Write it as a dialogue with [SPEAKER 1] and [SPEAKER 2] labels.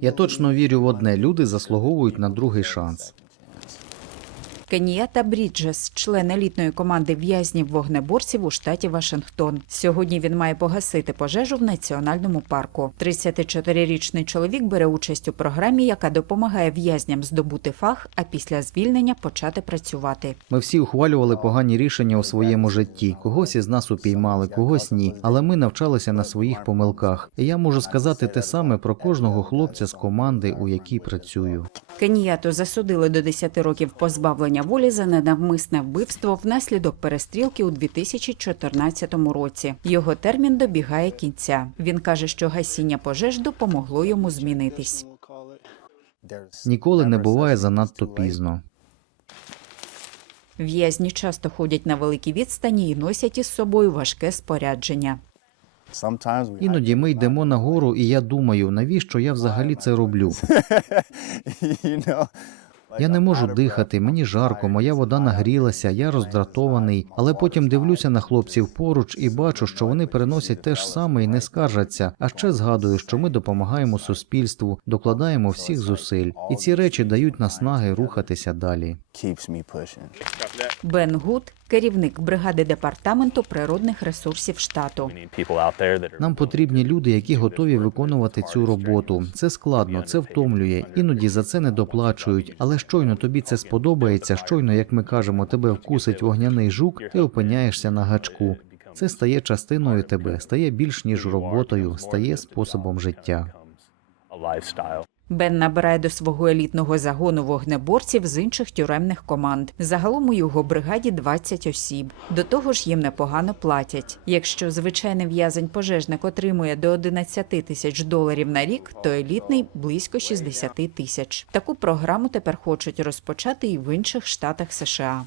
[SPEAKER 1] Я точно вірю в одне: люди заслуговують на другий шанс.
[SPEAKER 2] Кеніята Бріджес, член елітної команди в'язнів вогнеборців у штаті Вашингтон. Сьогодні він має погасити пожежу в національному парку. 34-річний чоловік бере участь у програмі, яка допомагає в'язням здобути фах, а після звільнення почати працювати.
[SPEAKER 1] Ми всі ухвалювали погані рішення у своєму житті. Когось із нас упіймали, когось ні. Але ми навчалися на своїх помилках. І я можу сказати те саме про кожного хлопця з команди, у якій працюю.
[SPEAKER 2] Кеніяту засудили до 10 років позбавлення волі за ненавмисне вбивство внаслідок перестрілки у 2014 році. Його термін добігає кінця. Він каже, що гасіння пожеж допомогло йому змінитись.
[SPEAKER 1] Ніколи не буває занадто пізно.
[SPEAKER 2] В'язні часто ходять на великі відстані і носять із собою важке спорядження.
[SPEAKER 1] Іноді ми йдемо на гору, і я думаю, навіщо я взагалі це роблю? Я не можу дихати, мені жарко, моя вода нагрілася, я роздратований, але потім дивлюся на хлопців поруч і бачу, що вони переносять те ж саме і не скаржаться. А ще згадую, що ми допомагаємо суспільству, докладаємо всіх зусиль, і ці речі дають наснаги рухатися далі.
[SPEAKER 2] Бен Гуд, керівник бригади департаменту природних ресурсів штату.
[SPEAKER 1] Нам потрібні люди, які готові виконувати цю роботу. Це складно, це втомлює. Іноді за це не доплачують. Але щойно тобі це сподобається. Щойно, як ми кажемо, тебе вкусить вогняний жук, ти опиняєшся на гачку. Це стає частиною тебе, стає більш ніж роботою, стає способом життя.
[SPEAKER 2] Бен набирає до свого елітного загону вогнеборців з інших тюремних команд. Загалом у його бригаді 20 осіб. До того ж їм непогано платять. Якщо звичайний в'язень пожежник отримує до 11 тисяч доларів на рік, то елітний близько 60 тисяч. Таку програму тепер хочуть розпочати і в інших штатах США.